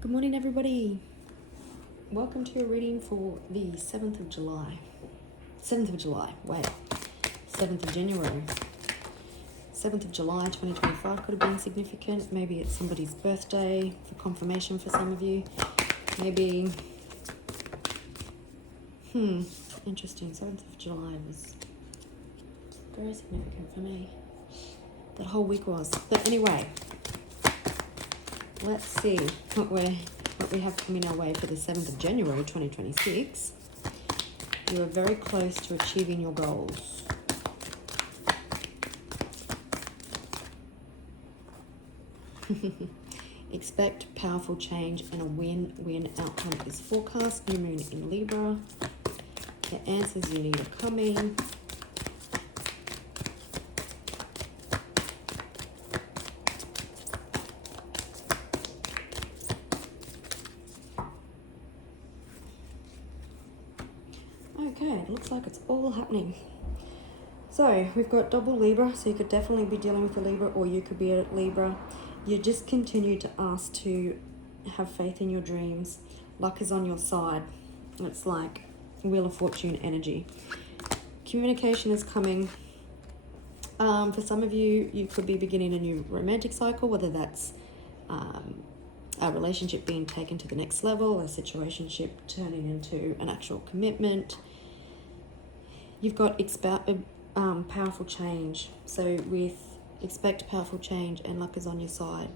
Good morning, everybody. Welcome to your reading for the 7th of July. 7th of July, wait. 7th of January. 7th of July 2025 could have been significant. Maybe it's somebody's birthday for confirmation for some of you. Maybe, interesting. 7th of July was very significant for me. That whole week was. But anyway, let's see what we have coming our way for the 7th of January 2026. You are very close to achieving your goals. Expect powerful change and a win-win outcome is forecast. New moon in Libra. The answers you need are coming. Okay, it looks like it's all happening. So we've got double Libra, so you could definitely be dealing with a Libra, or you could be a Libra. You just continue to ask to have faith in your dreams. Luck is on your side. It's like Wheel of Fortune energy. Communication is coming. For some of you, you could be beginning a new romantic cycle, whether that's a relationship being taken to the next level, a situationship turning into an actual commitment. You've got powerful change. So with expect powerful change and luck is on your side,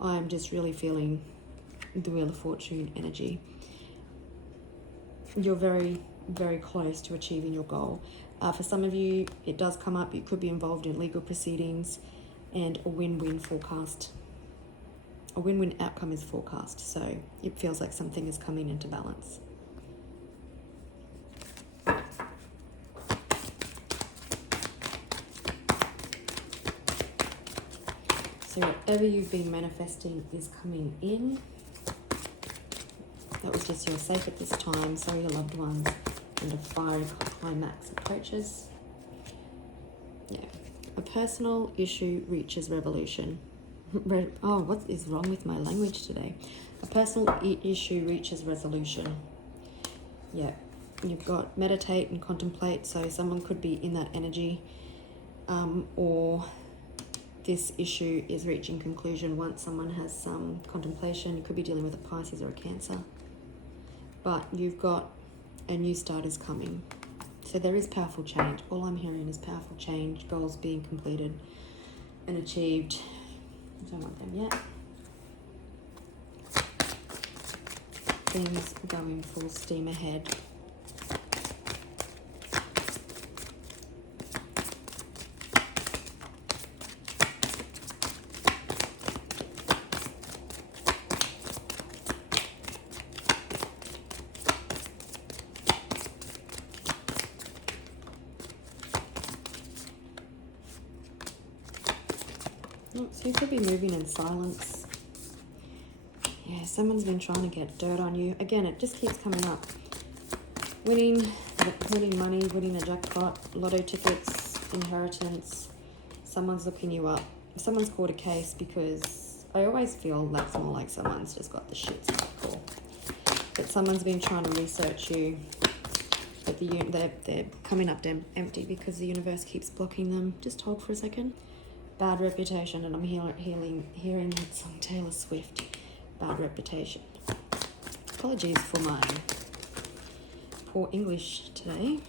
I'm just really feeling the Wheel of Fortune energy. You're very, very close to achieving your goal. For some of you, it does come up. You could be involved in legal proceedings, and a win-win forecast. A win-win outcome is forecast. So it feels like something is coming into balance. So whatever you've been manifesting is coming in. That was just you're safe at this time, so your loved ones, and a fiery climax approaches. Yeah. A personal issue reaches resolution. Oh, what is wrong with my language today? A personal issue reaches resolution. Yeah. You've got meditate and contemplate, so someone could be in that energy, or this issue is reaching conclusion once someone has some contemplation. You could be dealing with a Pisces or a Cancer. But you've got a new start is coming. So there is powerful change. All I'm hearing is powerful change, goals being completed and achieved. I don't want them yet. Things going full steam ahead. So you could be moving in silence. Yeah, someone's been trying to get dirt on you. Again, it just keeps coming up. Winning money, winning a jackpot, lotto tickets, inheritance. Someone's looking you up. Someone's caught a case, because I always feel that's more like someone's just got the shit cycle. But someone's been trying to research you, but they're coming up empty because the universe keeps blocking them. Just hold for a second. Bad reputation, and I'm hearing that song Taylor Swift. Bad reputation. Apologies for my poor English today.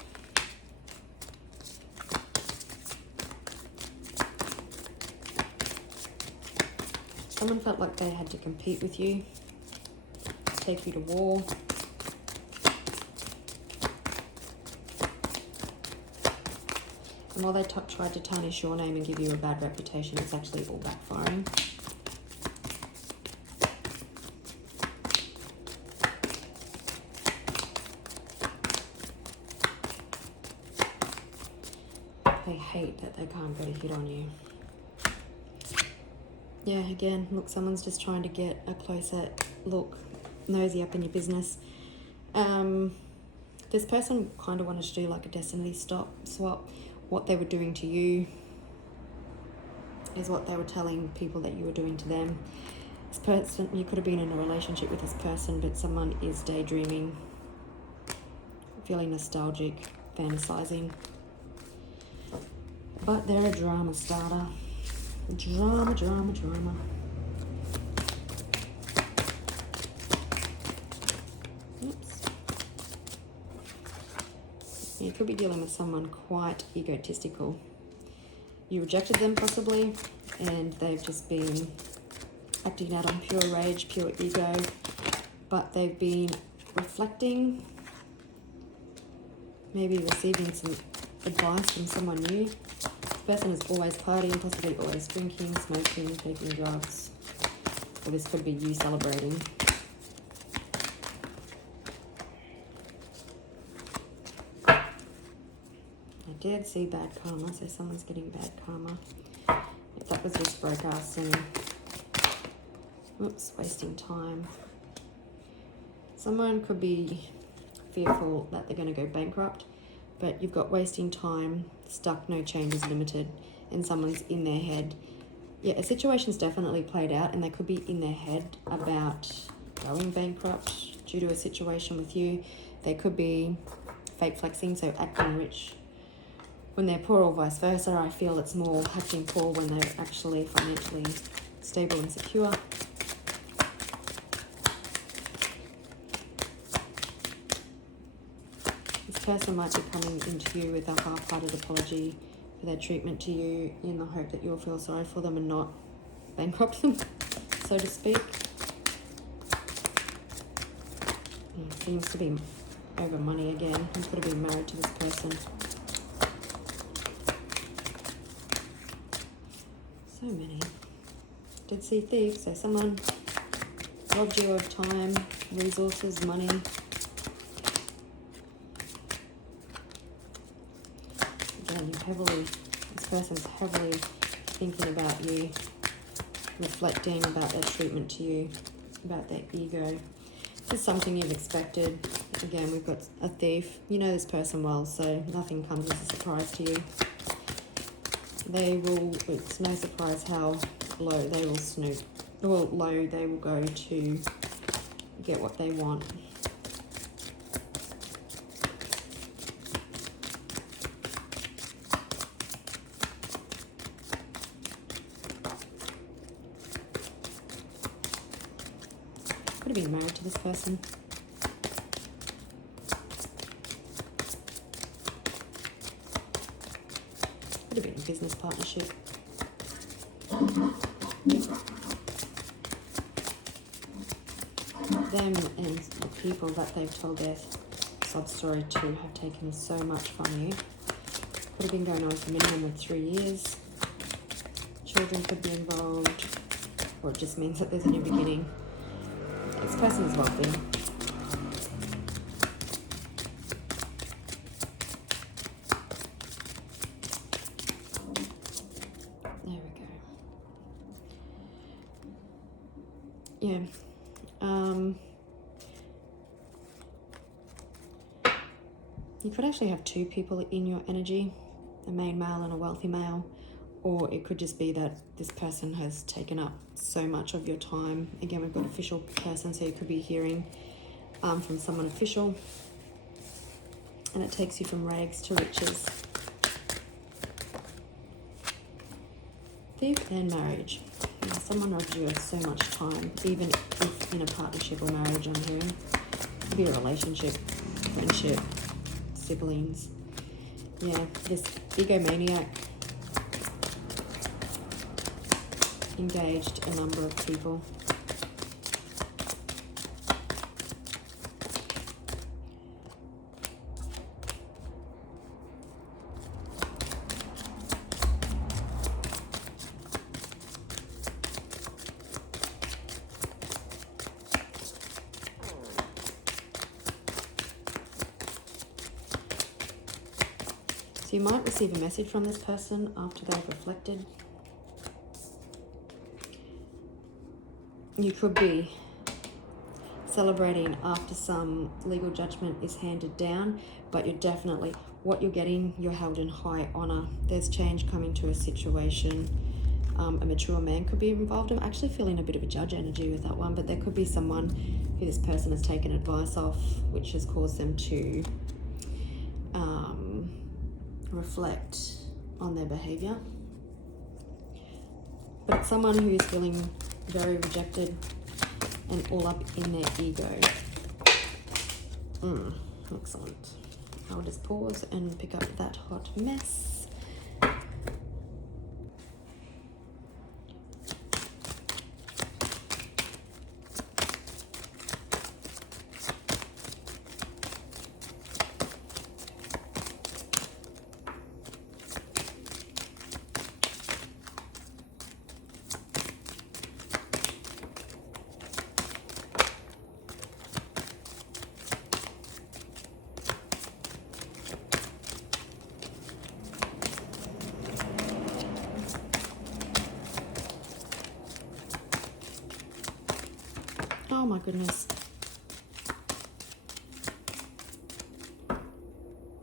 Someone felt like they had to compete with you, take you to war. And while they tried to tarnish your name and give you a bad reputation, it's actually all backfiring. They hate that they can't get a hit on you. Yeah, again, look, someone's just trying to get a closer look, nosy up in your business. This person kind of wanted to do like a destiny swap. What they were doing to you is what they were telling people that you were doing to them. This person, you could have been in a relationship with this person, but someone is daydreaming, feeling nostalgic, fantasizing. But they're a drama starter. Drama, drama, drama. Oops. You could be dealing with someone quite egotistical. You rejected them possibly, and they've just been acting out on pure rage, pure ego, but they've been reflecting, maybe receiving some advice from someone new. This person is always partying, possibly always drinking, smoking, taking drugs, or this could be you celebrating. I did see bad karma, so someone's getting bad karma. If that was just broadcasting, oops, wasting time. Someone could be fearful that they're going to go bankrupt, but you've got wasting time, stuck, no changes, limited, and someone's in their head. Yeah, a situation's definitely played out, and they could be in their head about going bankrupt due to a situation with you. They could be fake flexing, so acting rich when they're poor, or vice versa. I feel it's more acting poor when they're actually financially stable and secure. This person might be coming into you with a half-hearted apology for their treatment to you, in the hope that you'll feel sorry for them and not bankrupt them, so to speak. It seems to be over money again. You could have been married to this person. So many. Did see thief, so someone robbed you of time, resources, money. Again, this person's heavily thinking about you, reflecting about their treatment to you, about their ego. This is something you've expected. Again, we've got a thief. You know this person well, so nothing comes as a surprise to you. It's no surprise how low they will snoop, or low they will go to get what they want. Could have been married to this person. Could have been a business partnership. Them and the people that they've told their sub story to have taken so much from you. Could have been going on for a minimum of 3 years. Children could be involved, or it just means that there's a new beginning. This person is wealthy. There we go. Yeah. You could actually have two people in your energy, a main male and a wealthy male, or it could just be that this person has taken up so much of your time. Again, we've got official person, so you could be hearing from someone official, and it takes you from rags to riches. Thief and marriage. Yeah, someone robbed you of so much time, even if in a partnership or marriage, I'm hearing. It could be a relationship, friendship, siblings. Yeah, this egomaniac engaged a number of people. So you might receive a message from this person after they've reflected. You could be celebrating after some legal judgment is handed down, but you're definitely, what you're getting, you're held in high honor. There's change coming to a situation. A mature man could be involved. I'm actually feeling a bit of a judge energy with that one, but there could be someone who this person has taken advice off, which has caused them to reflect on their behavior. But it's someone who is feeling very rejected and all up in their ego. Excellent. I'll just pause and pick up that hot mess. Oh my goodness.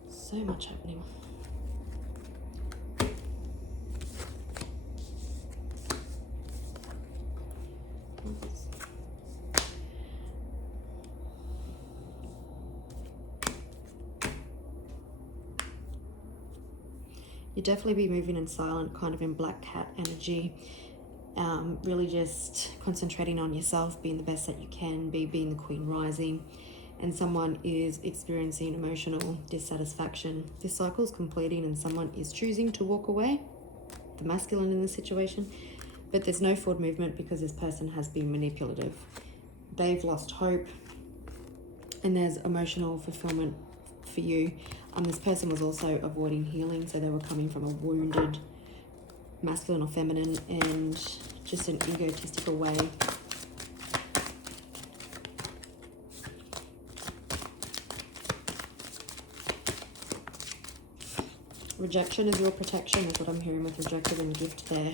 So much happening. You definitely be moving in silent, kind of in black cat energy. Really just concentrating on yourself, being the best that you can be, being the queen rising, and someone is experiencing emotional dissatisfaction. This cycle is completing and someone is choosing to walk away, the masculine in the situation, but there's no forward movement because this person has been manipulative. They've lost hope, and there's emotional fulfillment for you. This person was also avoiding healing, so they were coming from a wounded masculine or feminine and just an egotistical way. Rejection is your protection is what I'm hearing with rejected and gift there.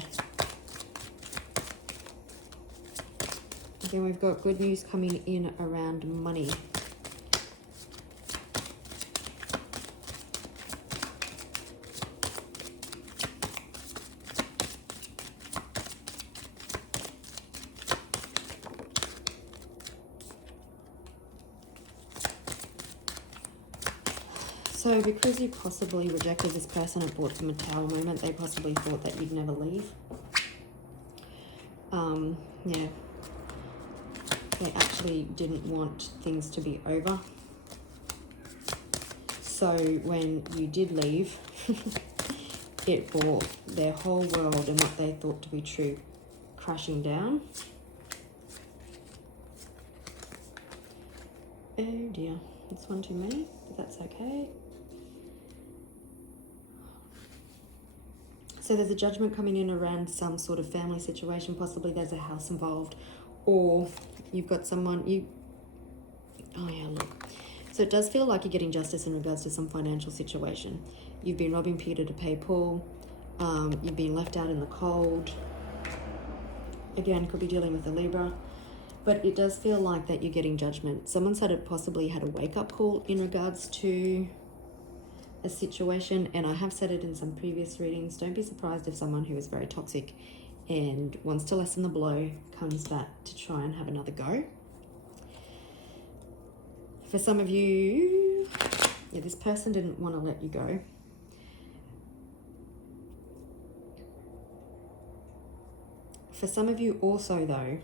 Again, we've got good news coming in around money. So because you possibly rejected this person and brought them a tower moment, they possibly thought that you'd never leave. Yeah. They actually didn't want things to be over. So when you did leave, it brought their whole world and what they thought to be true crashing down. Oh dear, that's one too many, but that's okay. So there's a judgment coming in around some sort of family situation. Possibly there's a house involved, or you've got someone oh yeah, look. So it does feel like you're getting justice in regards to some financial situation. You've been robbing Peter to pay Paul. You've been left out in the cold. Again, could be dealing with a Libra. But it does feel like that you're getting judgment. Someone's possibly had a wake-up call in regards to a situation, and I have said it in some previous readings. Don't be surprised if someone who is very toxic and wants to lessen the blow comes back to try and have another go. For some of you, yeah, this person didn't want to let you go. For some of you also though,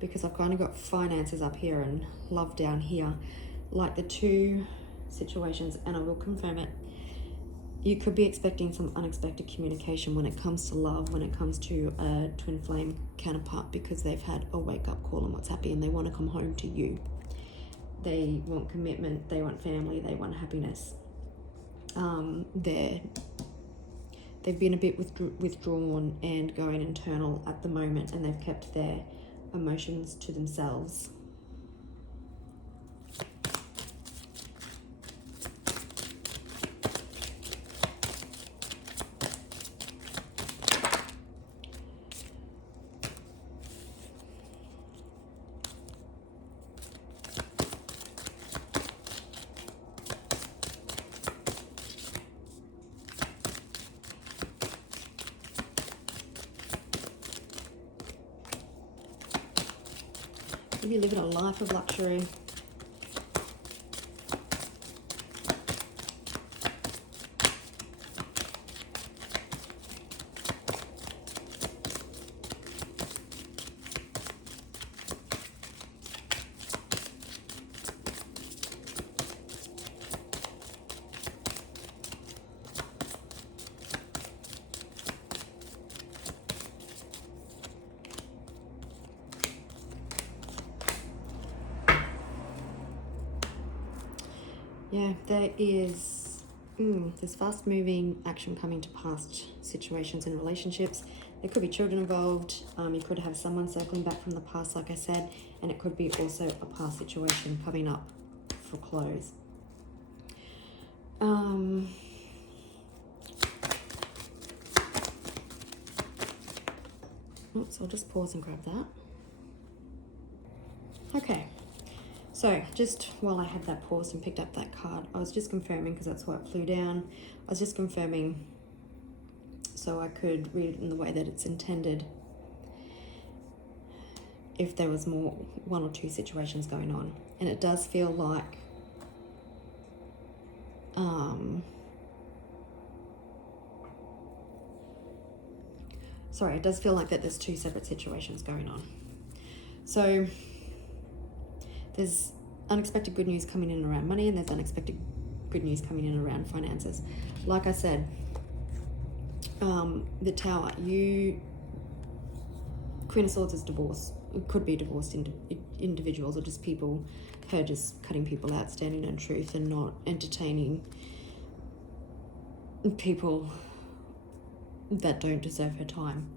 because I've kind of got finances up here and love down here, like the two situations, and I will confirm it, you could be expecting some unexpected communication when it comes to love, when it comes to a twin flame counterpart, because they've had a wake-up call on what's happy and they want to come home to you. They want commitment, they want family, they want happiness. They've been a bit withdrawn and going internal at the moment, and they've kept their emotions to themselves. Maybe living a life of luxury. Yeah, there is there's fast moving action coming to past situations and relationships. There could be children involved. You could have someone circling back from the past, like I said, and it could be also a past situation coming up for close. Oops, I'll just pause and grab that. Okay. So just while I had that pause and picked up that card, I was just confirming, because that's why it flew down. I was just confirming so I could read it in the way that it's intended. If there was more, one or two situations going on. And it does feel like it does feel like that there's two separate situations going on. So there's unexpected good news coming in around money, and there's unexpected good news coming in around finances. Like I said, the Tower, Queen of Swords is divorce. It could be divorced individuals, or just people, her just cutting people out, standing in truth and not entertaining people that don't deserve her time.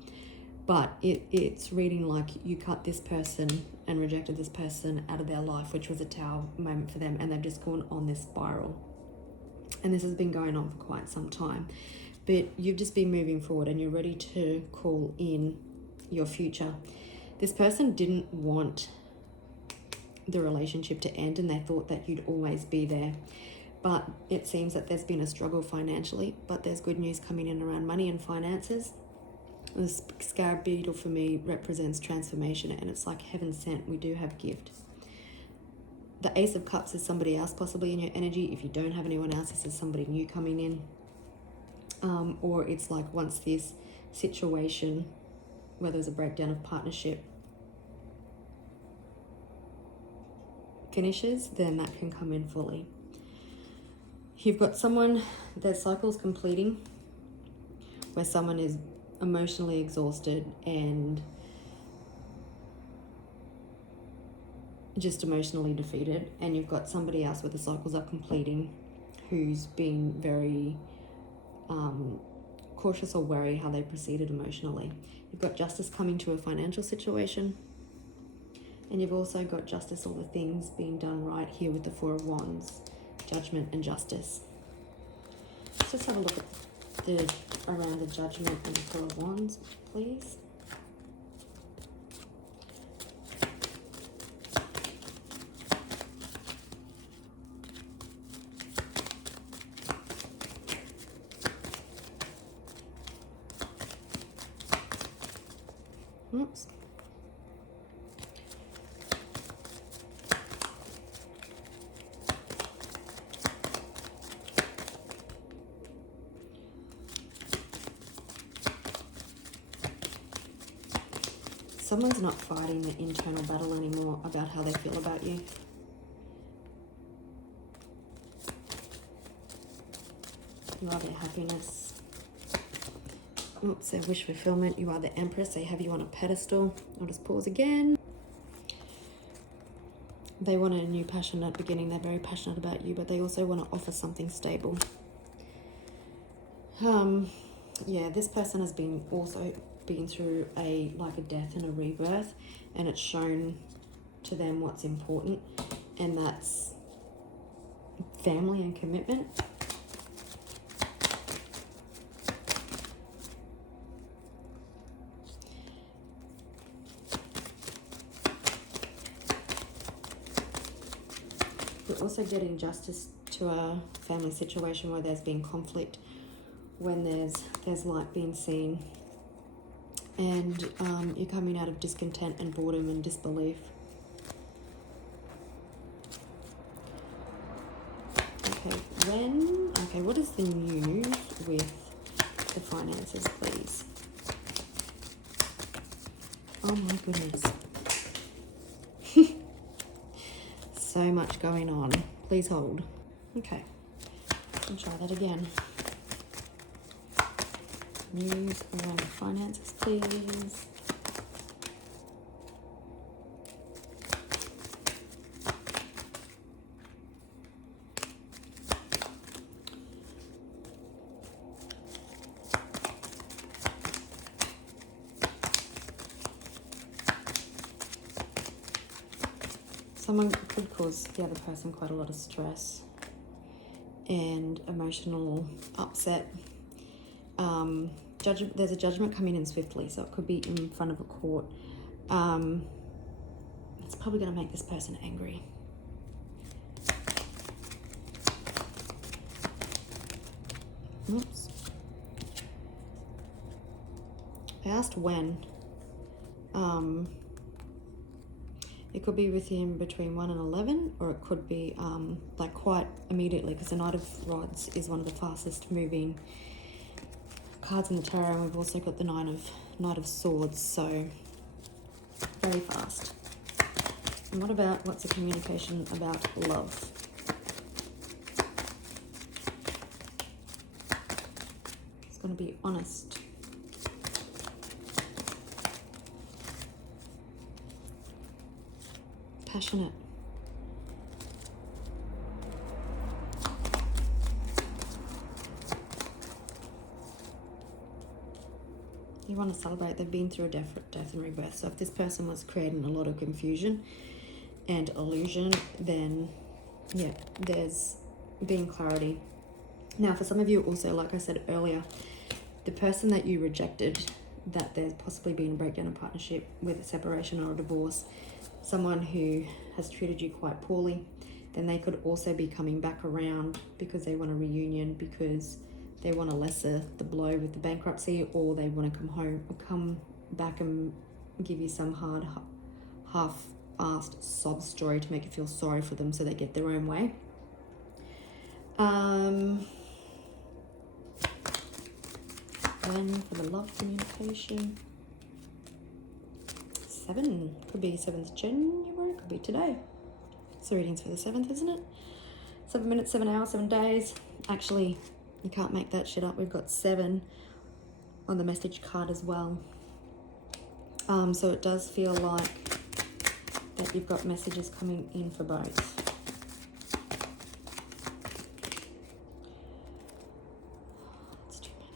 But it's reading like you cut this person and rejected this person out of their life, which was a Tower moment for them, and they've just gone on this spiral. And this has been going on for quite some time. But you've just been moving forward and you're ready to call in your future. This person didn't want the relationship to end, and they thought that you'd always be there. But it seems that there's been a struggle financially, but there's good news coming in around money and finances. The scarab beetle for me represents transformation, and it's like heaven sent. We do have gift. The Ace of Cups is somebody else possibly in your energy. If you don't have anyone else, this is somebody new coming in. Or it's like once this situation, where there's a breakdown of partnership, finishes, then that can come in fully. You've got someone, their cycle's completing, where someone is emotionally exhausted and just emotionally defeated, and you've got somebody else where the cycles are completing who's been very cautious or wary how they proceeded emotionally. You've got justice coming to a financial situation, and you've also got justice, all the things being done right here with the Four of Wands, judgment and justice. Let's just have a look at around the judgment and the Four of Wands, please. Oops. Someone's not fighting the internal battle anymore about how they feel about you. You are their happiness. Oops, their wish fulfillment. You are the Empress. They have you on a pedestal. I'll just pause again. They want a new passionate beginning. They're very passionate about you, but they also want to offer something stable. Yeah, this person has been through a death and a rebirth, and it's shown to them what's important, and that's family and commitment. We're also getting justice to a family situation where there's been conflict, when there's light being seen, and you're coming out of discontent and boredom and disbelief. when, okay, what is the news with the finances, please? Oh my goodness. So much going on. Please hold. Okay, I'll try that again. News around the finances, please. Someone could cause the other person quite a lot of stress and emotional upset. There's a judgment coming in swiftly, so it could be in front of a court. It's probably going to make this person angry. Oops. I asked when. It could be within between 1 and 11, or it could be like quite immediately, because the Knight of Rods is one of the fastest moving cards in the tarot, and we've also got the Knight of Swords, so very fast. And what about, what's the communication about love? It's going to be honest. Passionate. You want to celebrate. They've been through a death and rebirth. So if this person was creating a lot of confusion and illusion, then yeah, there's been clarity. Now, for some of you also, like I said earlier, the person that you rejected, that there's possibly been a breakdown of partnership with a separation or a divorce, someone who has treated you quite poorly, then they could also be coming back around because they want a reunion, because they want to lesser the blow with the bankruptcy, or they want to come back and give you some hard, half-assed sob story to make you feel sorry for them so they get their own way. Then for the love communication, 7, could be 7th January, could be today. So readings for the 7th, isn't it? 7 minutes, 7 hours, 7 days. Actually, you can't make that shit up. We've got 7 on the message card as well. So it does feel like that you've got messages coming in for both. That's too many.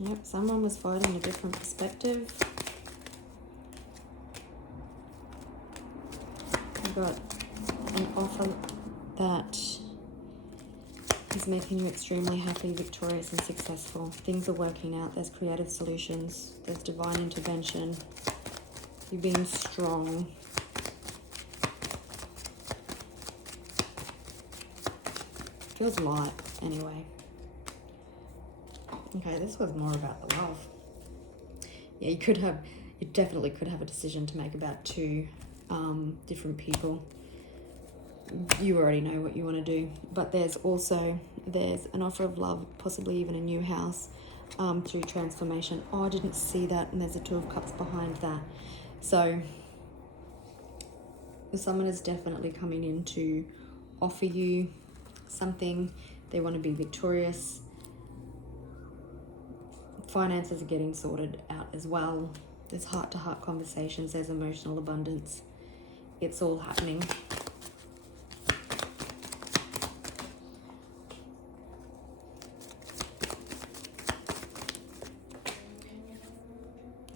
Yep, someone was fighting a different perspective. You've got an offer that is making you extremely happy, victorious and successful. Things are working out. There's creative solutions. There's divine intervention. You're being strong. Feels light anyway. Okay, this was more about the love. Yeah, you definitely could have a decision to make about 2 different people. You already know what you want to do, but there's an offer of love, possibly even a new house, through transformation. Oh, I didn't see that, and there's a 2 of Cups behind that. So someone is definitely coming in to offer you something. They want to be victorious. Finances are getting sorted out as well. There's heart-to-heart conversations. There's emotional abundance. It's all happening.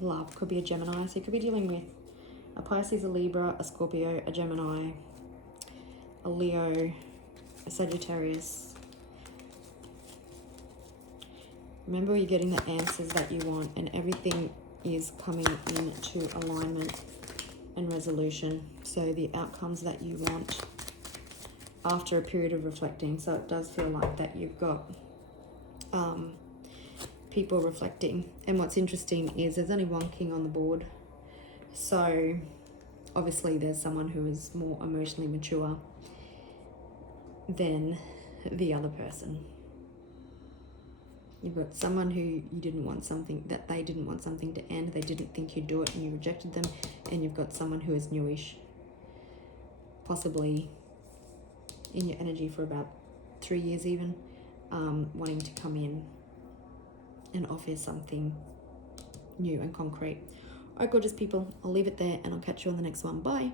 Love could be a Gemini. So you could be dealing with a Pisces, a Libra, a Scorpio, a Gemini, a Leo, a Sagittarius. Remember, you're getting the answers that you want, and everything is coming into alignment. and resolution. So the outcomes that you want after a period of reflecting. So it does feel like that you've got people reflecting. And what's interesting is there's only one king on the board. So obviously there's someone who is more emotionally mature than the other person. You've got someone who you didn't want something, that they didn't want something to end, they didn't think you'd do it and you rejected them. And you've got someone who is newish, possibly in your energy for about 3 years even, wanting to come in and offer something new and concrete. All right, gorgeous people, I'll leave it there and I'll catch you on the next one. Bye.